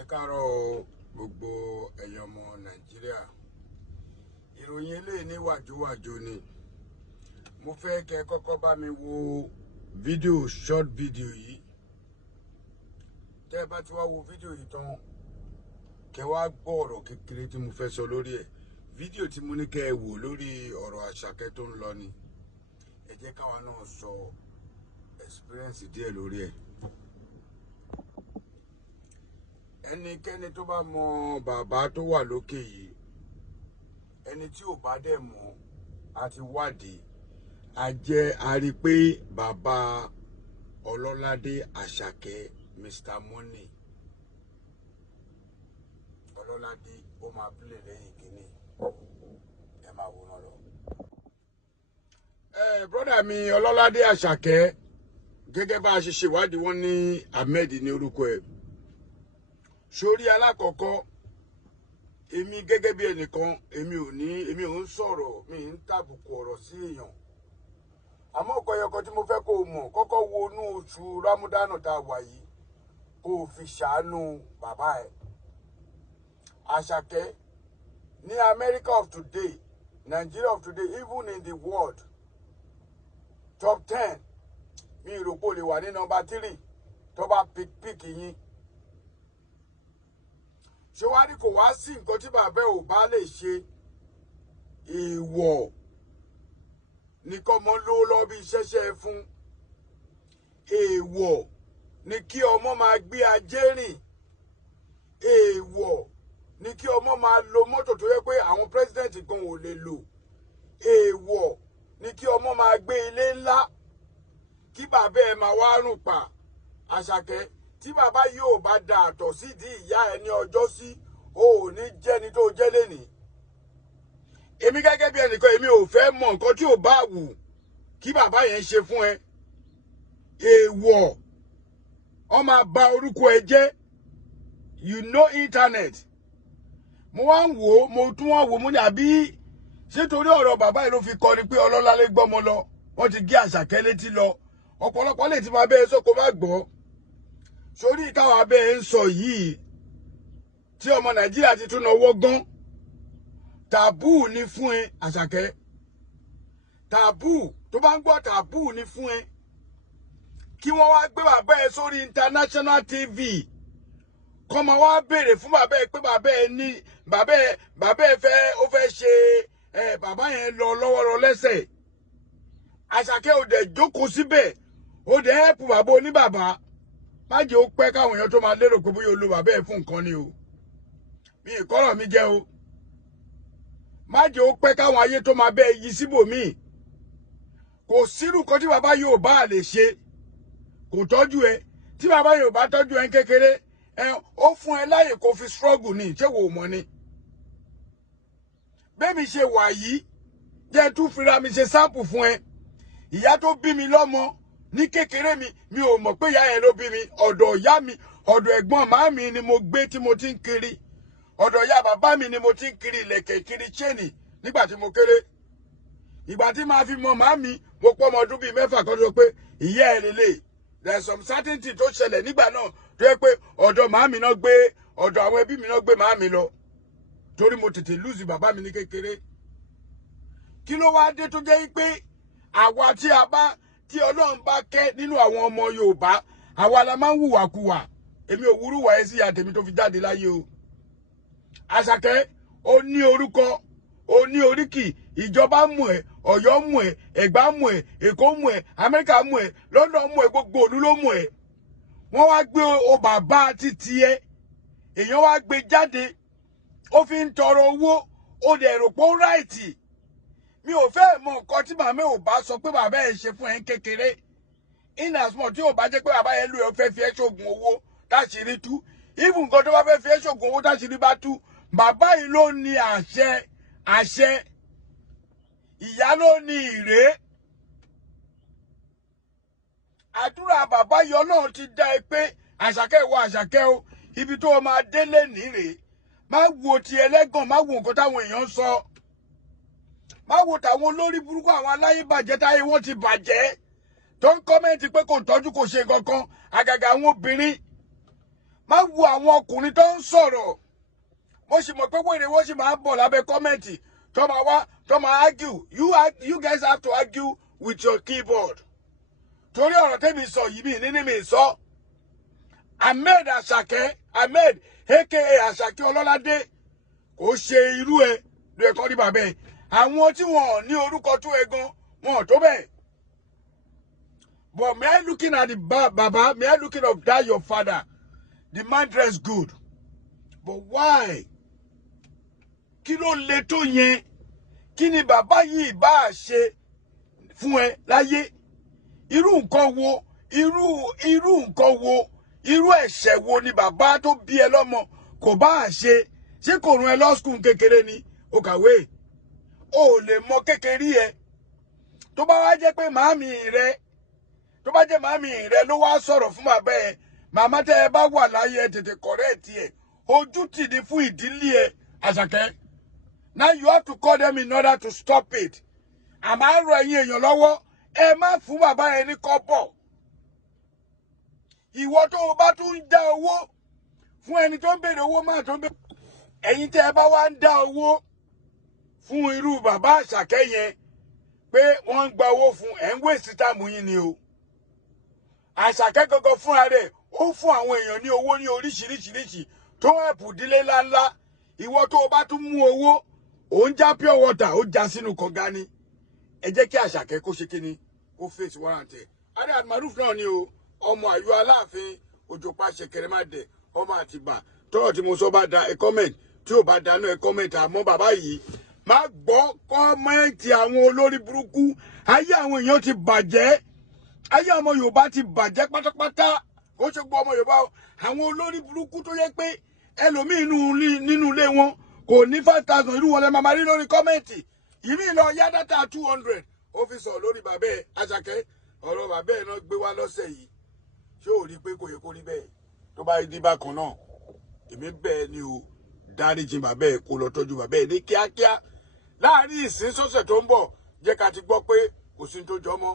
Ẹ káàárọ̀ gbogbo ẹ̀yin ọmọ Nàìjíríà. Ìròyìn eléyìí ní wàjúwàjú ni. Mo fẹ́ kẹ́ kọ́kọ́ bá mi wo short video yìí. Tẹ́ ẹ bá ti wá wo fídíò yìí tán, kẹ́ wá gbọ́ ọ̀rọ̀ kékeré tí mo fẹ́ sọ lórí ẹ̀. Fídíò tí mo ní kẹ́ ẹ wò lórí ọ̀rọ̀ Àṣàkẹ́ tó ń lọ ni. Ẹ jẹ́ káwa náà sọ experience díẹ̀ lórí ẹ̀. Ẹnikẹ́ni tó bá mọ bàbá tó wà lókè yìí, ẹni tí ò bá dẹ̀ mọ̀ àti wádìí, a rí pé bàbá Ọlọ́ládé Àṣàkẹ́ Mr. Money, Ọlọ́ládé ó máa play lẹ́yìn kínní, ẹ máa wòran lọ. Brọ́dà mi Ọlọ́ládé Àṣàkẹ́, gẹ́gẹ́ bá a ṣe ṣèwádìí, wọ́n ní Ahmed ní orúkọ ẹ̀. Sórí alákọ̀ọ́kọ́, èmi gẹ́gẹ́ bí ẹnìkan, èmi ò ń sọ̀rọ̀, mi ń tàbùkù ọ̀rọ̀ sí èèyàn. Àmọ́ ọ̀kọ̀yọ̀kọ̀ tí mo fẹ́ kó o mọ̀, kọ́kọ́ wo inú oṣù Rámúdánù tá a wà yìí, kó o fi ṣàánú bàbá ẹ̀. Àṣàkẹ́ ní America of today, Nigeria of today, even in the world, top 10, mi rò pé o lè wà ní number 3 tó bá pick yín. Ṣé wá ní kò wá sí nǹkan tí bàbá ò bá lè ṣe? Èèwọ̀ nìkan mọ́ ló lọ bí iṣẹ́ṣẹ́ fún. Èèwọ̀ ni kí ọmọ máa gbé ajé rìn. Èèwọ̀ ni kí ọmọ máa lo mọ́tò tó yẹ pé àwọn pírẹsidẹ́ǹtì kan ò lè lò. Èèwọ̀ ni kí ọmọ máa gbé ilé ńlá, kí bàbá ẹ̀ máa wá rùn pa. Àṣàkẹ́, tí bàbá yóò bá da àtọ̀ sídìí ìyá ẹ ní ọjọ́ sí, o ò ní jẹ́ni tó jẹ́ lénìí. Èmi gẹ́gẹ́ bí ẹnìkan, èmi ò fẹ́ mọ nǹkan tí ò bá wù kí bàbá yẹn ṣe fún ẹ. Èèwọ̀, ó máa bà orúkọ ẹ jẹ́. You know internet. Mo wá ń wò ó, mo tún wá wò ó, mo ní àbí ṣé torí ọ̀rọ̀ bàbá yìí ló fi kọ́ ni pé Ọlọ́ládé gbọ́mọ lọ, wọ́n ti gé Àṣàkẹ́ létí lọ. Ọ̀pọ̀lọpọ̀ lè ti máa bẹ́ẹ̀ sọ kó má gbọ́. Sórí táwọn abẹ́ ń sọ yìí, tí ọmọ Nàìjíríà ti tún náwó gan, tàbú ni fún ẹ Àṣàkẹ́. Tàbú, tó bá ń gbọ́ tàbú ni fún ẹ. Kí wọ́n wá gbé bàbá ẹ sórí international TV, kọ́ máa wá béèrè fún bàbá ẹ pé bàbá ẹ ní bàbá ẹ fẹ́ ṣe bàbá yẹn lọ lọ́wọ́rọ́ lẹ́sẹ̀. Àṣàkẹ́ ò dẹ̀ jókòó síbẹ̀, ò dẹ̀ hẹ́pù bàbá oníbàbá. Má jẹ́ ó pẹ́ káwọn èèyàn tó máa lérò pé bóyá olú bàbá ẹ̀ fún nǹkan ni o. Mi ìkọ́rọ̀ mi jẹ́ o. Má jẹ́ ó pẹ́ káwọn ayé tó máa bẹ́ yí síbòmíì. Kò sírù kan tí bàbá yóò bá lè ṣe. Kò tọ́jú ẹ. Tí bàbá yóò bá tọ́jú ẹ kékeré, ó fún ẹ láyè kó fi struggle ni, ṣé wò mọ́ ni. Bẹ́ẹ̀mi ṣe wà yìí, jẹ́ tún fira mi ṣe sáàpù fún ẹ. Ìyá tó bí mi lọ́mọ ní kékeré mi ò mọ̀ pé ìyá yẹn ló bí mi. Ọ̀dọ̀ ìyá mi, ọ̀dọ̀ ẹ̀gbọ́n màámi ni mo gbé tí mo ti ń kiri. Ọ̀dọ̀ ìyá bàbá mi ni mo ti ń kiri ìlẹ̀kẹ̀, kiri chain nígbà tí mo kéré. Ìgbà tí màá fi mọ màámi, mo pọ́ ọmọ ọdún bíi 6 kan tó pé ìyá ẹ̀ lélẹ̀. There is some certainty tó ṣẹlẹ̀ nígbà náà tó yẹ pé ọ̀dọ̀ màámi náà gbé, ọ̀dọ̀ àwọn ẹbí mi náà gbé màámi lọ. Torí mo tètè lose bàbá mi ní kékeré. Kí ló wá dé tó jẹ́ pé àwa tí Ọlọ́run bá kẹ́ nínú àwọn ọmọ Yorùbá, àwa la máa ń hùwàkuwà. Èmi ò wúrú wà ẹ́ sí àtẹ̀mí tó fi jáde láyé o. Àṣàkẹ́, ó ní orúkọ, ó ní oríkì, ìjọba mú ẹ, Ọ̀yọ́ mú ẹ, Ẹ̀gbá mú ẹ, Èkó mú ẹ, Amẹ́ríkà mú ẹ, London mú ẹ, gbogbo ìlú ló mú ẹ. Wọ́n wá gbé o bàbá títí ẹ, èèyàn wá gbé jáde, ó fi ń tọrọ owó, ó dẹ̀ rò pé ó ráìtì. Mi ò fẹ́ mọ nǹkan tí màmá ò bá sọ pé bàbá ẹ̀ ṣe fún ẹ kékeré. In as much tí ò bá jẹ́ pé bàbá ẹ̀ lù ẹ́ fẹ́ fi ẹ́ ṣògùn owó táṣìírí tú. Even nǹkan tó bá fẹ́ fi ẹ́ ṣògùn owó táṣìírí bá tú, bàbá yìí ló ní àṣẹ. Ìyá ló ní ìré. Àdúrà bàbá yìí Ọlọ́run ti dá ẹ pé Àṣàkẹ́ ìwọ Àṣàkẹ́ o, ibi tó o máa délé nírè. Má wo ti ẹlẹ́gàn, má wo nǹkan táwọn èèyàn ń sọ. Má wo tàwọn olórí burúkú, àwọn aláyébàjẹ́ táyé wọ́n ti bàjẹ́. Tó ń kọ́mẹ́ǹtì pé kò tọ́jú, kò ṣe kankan. Àgàgà àwọn obìnrin. má wo àwọn ọkùnrin tó ń sọ̀rọ̀ mo sì mọ̀ pé wèrè wọ́n sì máa ń bọ̀ lábẹ́ kọ́mẹ̀ntì tó máa wá tó máa argue you guys have to argue with your keyboard torí ọ̀rọ̀ tẹ́mi sọ yìí mi níní mi sọ Ahmed Àṣàkẹ́ Ahmed aka Àṣàkẹ́ Ọlọ́ládé kò ṣe irú ẹ ló ẹ̀kọ́ rí bàbá ẹ̀ àwọn tí wọn ní orúkọ tó ẹ gan wọn tó bẹ́ẹ̀. But me I looking at the Baba, me I looking of that your father. The man dress good. But why? Kí ló le tó yẹn? Kí ni bàbá yìí bá ṣe fún ẹ láyé? Irú nǹkan wo? Irú nǹkan wo? Irú ẹ̀ṣẹ̀ wo ni bàbá tó bí ẹ lọ́mọ kò bá ṣe? Ṣé kò rán ẹ lọ school kékeré ni? Ó kàwé. Ó lè mọ kékeré ẹ. Tó bá wá jẹ́ pé màámi rẹ tó bá jẹ́ màmí rẹ ló wá sọ̀rọ̀ fún bàbá ẹ màmá tẹ́ ẹ bá wà láyé ẹ tètè correct ẹ ojú tì ní fún ìdílé ẹ Àṣàkẹ́. Now you have to call them in order to stop it. Àmọ́ àrò ẹ̀yin èèyàn lọ́wọ́ ẹ má fún bàbá ẹ ní kọ́bọ̀. Ìwọ tó o bá tún ń dá owó fún ẹni tó ń béèrè owó máa tó ń béèrè. Ẹ̀yin tẹ́ ẹ bá wá ń dá owó fún irú bàbá Àṣàkẹ́ yẹn pé wọ́n ń gba owó fún ẹ̀ ń waste time yín ni o. Àṣàkẹ́ gangan fúnra rẹ̀ ó fún àwọn èèyàn ní owó ní oríṣiríṣiríṣi tó ẹ̀pù dílé ńláńlá ìwọ tó o bá tún mú owó ò ń já pure water ó já sínú kànga ni ẹ jẹ́ kí Àṣàkẹ́ kó ṣe kíni kó face warrant ẹ̀. Adé Maruf náà ni o ọmọ Àyọ̀ Aláàfin Òjòpá ṣẹ̀kẹ̀rẹ̀ má dẹ̀ ọmọ Àtìbà tọ́rọ̀ tí mo sọ bá da ẹ comment tí ò bá dáná ẹ comment àmọ́ bàbá yìí má gbọ́ kọ́mẹ́ǹtì àwọn olórí burúkú ayé àwọn èèyàn ti bàjẹ́ ayé ọmọ Yorùbá ti bàjẹ́ pátápátá ó ṣe gbọ́ ọmọ Yorùbá àwọn olórí burúkú tó yẹ pé ẹlòmíì nínú ilé wọn kò ní 5,000 irú wọn lẹ máa rí lórí kọ́mẹ́ǹtì ìmí lọ yá dátà 200 ó fi sọ lórí bàbá ẹ Àṣàkẹ́ ọ̀rọ̀ bàbá ẹ náà gbé wá lọ́sẹ̀ yìí ṣé ò rí pé kò yẹ kó rí bẹ́ẹ̀ tó bá rí bákan náà èmi bẹ́ẹ̀ ni o dáríjì bàbá ẹ kó lọ tọ́jú bàbá ẹ ní kíákíá láàrin ìsín sọ́sẹ̀ tó ń bọ̀ jẹ́ ká ti gbọ́ pé kò sí ní tó jọ mọ́.